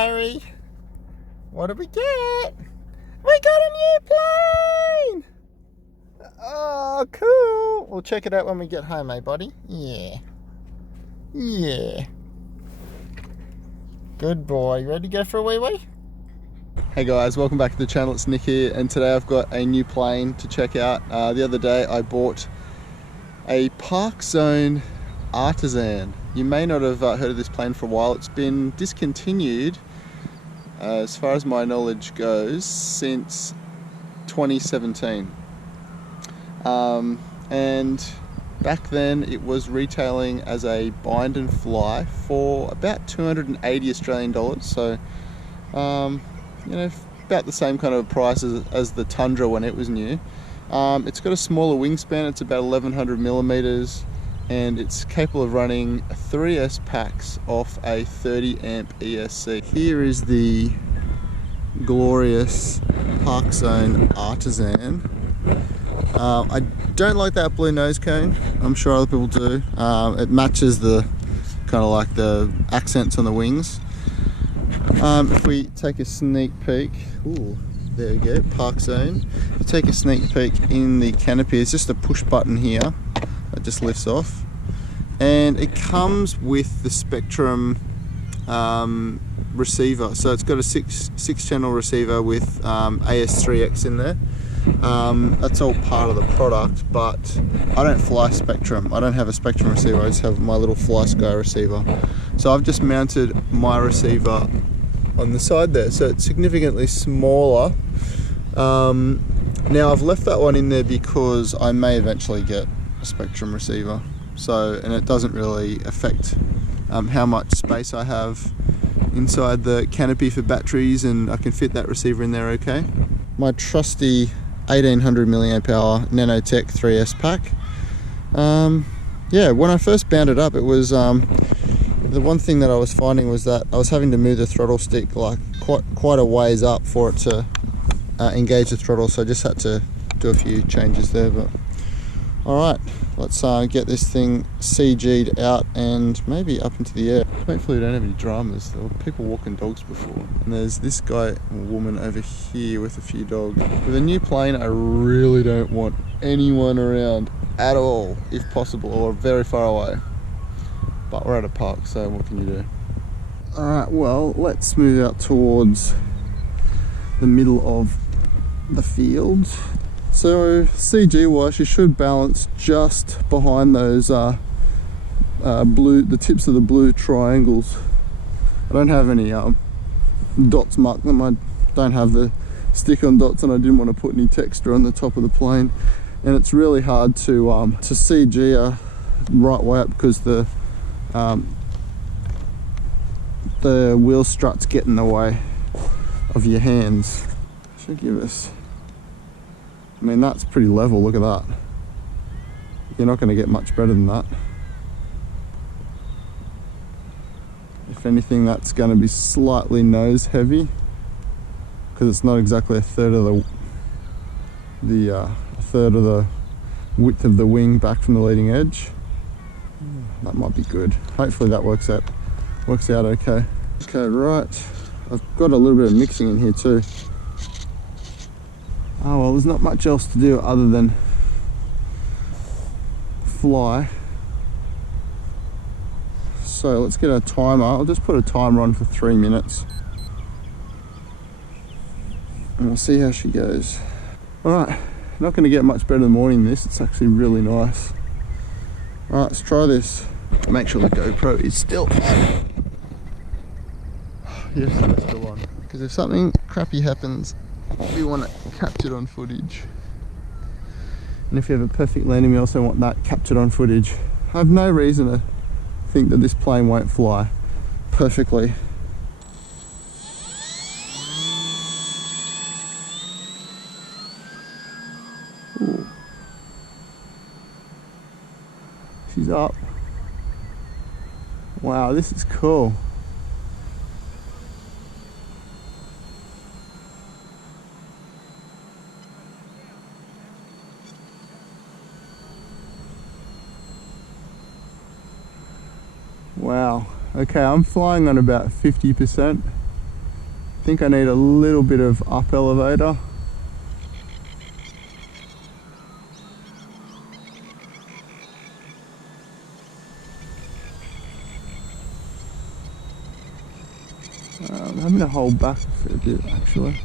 Harry, what did we get? We got a new plane! Oh, cool. We'll check it out when we get home, eh, buddy? Yeah. Yeah. Good boy. Ready to go for a wee-wee? Hey guys, welcome back to the channel. It's Nick here, and today I've got a new plane to check out. The other day I bought a Parkzone ArtiZan. You may not have heard of this plane for a while. It's been discontinued, as far as my knowledge goes, since 2017. And back then it was retailing as a bind and fly for about 280 Australian dollars. So, you know, about the same kind of price as the Tundra when it was new. It's got a smaller wingspan. It's about 1100 millimeters, and it's capable of running 3S packs off a 30 amp ESC. Here is the glorious Parkzone ArtiZan. I don't like that blue nose cone. I'm sure other people do. It matches the kind of like the accents on the wings. If we take a sneak peek, ooh, there we go, Parkzone. If you take a sneak peek in the canopy, it's just a push button here that just lifts off, and it comes with the Spectrum receiver. So it's got a six channel receiver with AS3X in there. That's all part of the product, but I don't fly Spectrum. I don't have a Spectrum receiver. I just have my little Fly Sky receiver. So I've just mounted my receiver on the side there, so it's significantly smaller. Now I've left that one in there because I may eventually get a Spectrum receiver, and it doesn't really affect how much space I have inside the canopy for batteries, and I can fit that receiver in there okay. My trusty 1800 milliamp hour Nanotech 3S pack. Yeah, when I first bound it up, it was the one thing that I was finding was that I was having to move the throttle stick like quite a ways up for it to engage the throttle, so I just had to do a few changes there. But alright, let's get this thing CG'd out and maybe up into the air. Hopefully we don't have any dramas. There were people walking dogs before, and there's this guy or woman over here with a few dogs. With a new plane, I really don't want anyone around at all, if possible, or very far away. But we're at a park, so what can you do? Alright, well, let's move out towards the middle of the field. So CG wise, you should balance just behind those the tips of the blue triangles. I don't have any dots marked them. I don't have the stick on dots, and I didn't want to put any texture on the top of the plane. And it's really hard to CG right way up because the wheel struts get in the way of your hands. Should give us, I mean, that's pretty level. Look at that. You're not going to get much better than that. If anything, that's going to be slightly nose heavy because it's not exactly a third of the width of the wing back from the leading edge. That might be good. Hopefully that works out okay. Okay, right. I've got a little bit of mixing in here too. Oh well, there's not much else to do other than fly. So let's get a timer. I'll just put a timer on for 3 minutes, and we'll see how she goes. Alright, not going to get much better in the morning this. It's actually really nice. Alright, let's try this. Make sure the GoPro is still on. Yes, it's still on. Because if something crappy happens, we want it captured on footage. And if you have a perfect landing, we also want that captured on footage. I have no reason to think that this plane won't fly perfectly. Ooh. She's up. Wow, this is cool. Wow. Okay, I'm flying on about 50%. I think I need a little bit of up elevator. I'm having to hold back for a bit actually.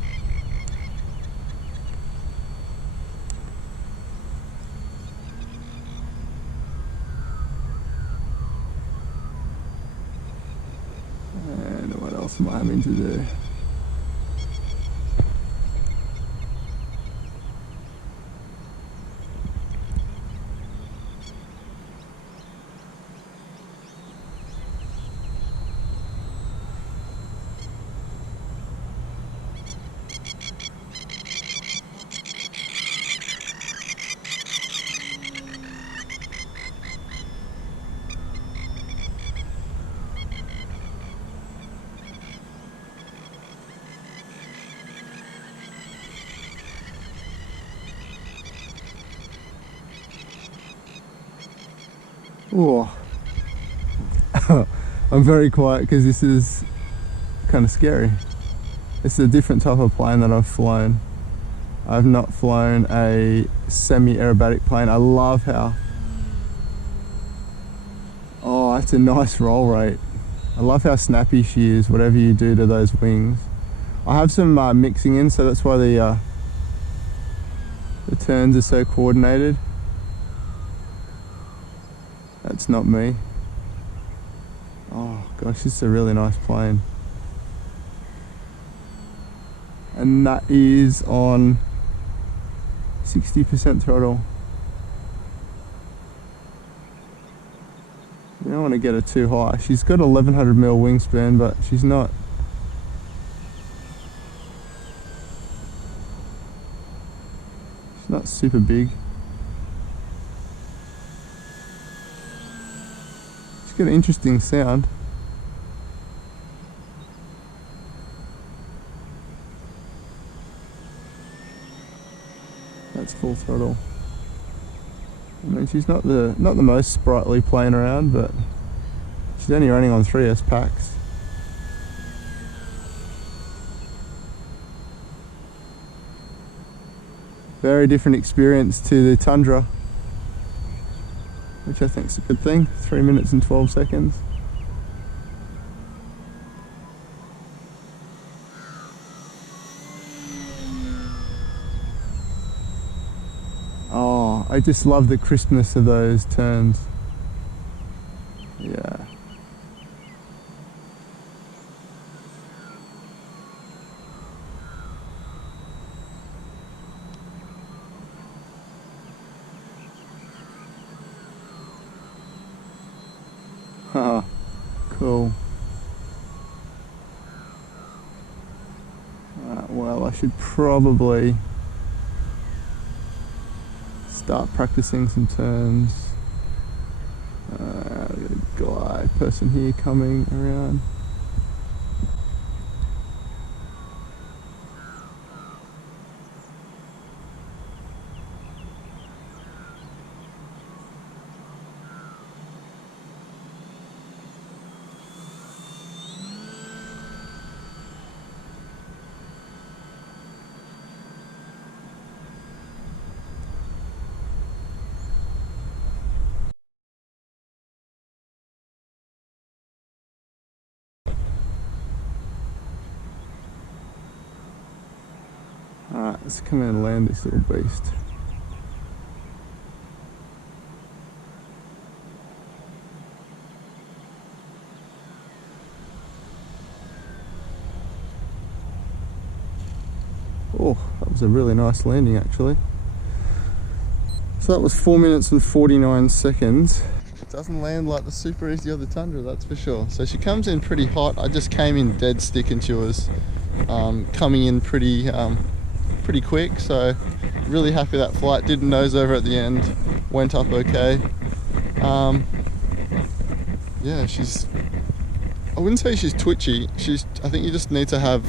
And what else am I having to do? Oh, I'm very quiet because this is kind of scary. It's a different type of plane that I've flown. I've not flown a semi-aerobatic plane. I love how, oh, that's a nice roll rate. I love how snappy she is, whatever you do to those wings. I have some mixing in, so that's why the turns are so coordinated. That's not me. Oh gosh, this is a really nice plane. And that is on 60% throttle. You don't want to get her too high. She's got 1100mm wingspan, but she's not super big. Got an interesting sound. That's full throttle. I mean, she's not the most sprightly plane around, but she's only running on 3S packs. Very different experience to the Tundra, which I think is a good thing. 3 minutes and 12 seconds. Oh, I just love the crispness of those turns. Yeah. Haha, cool. Well, I should probably start practicing some turns. We've got a guy person here coming around. Alright, let's come in and land this little beast. Oh, that was a really nice landing actually. So that was 4 minutes and 49 seconds. It doesn't land like the Super Easy or the Tundra, that's for sure. So she comes in pretty hot. I just came in dead stick and she was coming in pretty quick, so really happy that flight. Did nose over at the end, went up okay. Yeah, I wouldn't say she's twitchy. I think you just need to have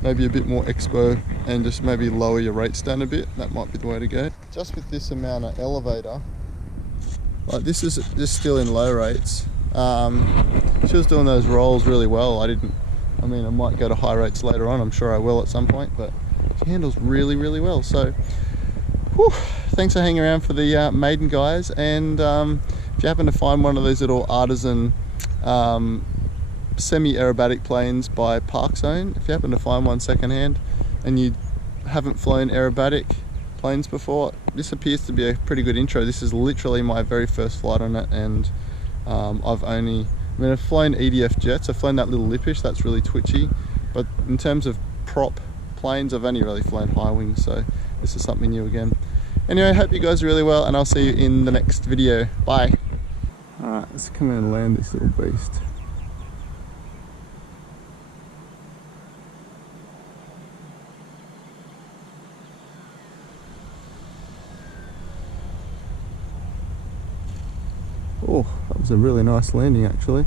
maybe a bit more expo and just maybe lower your rates down a bit. That might be the way to go. Just with this amount of elevator, like this is just still in low rates. She was doing those rolls really well. I I mean, I might go to high rates later on, I'm sure I will at some point, but it handles really, really well. So, whew, thanks for hanging around for the Maiden, guys. And if you happen to find one of these little ArtiZan semi-aerobatic planes by Parkzone, if you happen to find one secondhand and you haven't flown aerobatic planes before, this appears to be a pretty good intro. This is literally my very first flight on it, and I've flown EDF jets. I've flown that little Lipish, that's really twitchy, but in terms of prop planes, I've only really flown high wings, so this is something new again. Anyway, I hope you guys are really well, and I'll see you in the next video. Bye. Alright, let's come in and land this little beast. Oh, that was a really nice landing actually.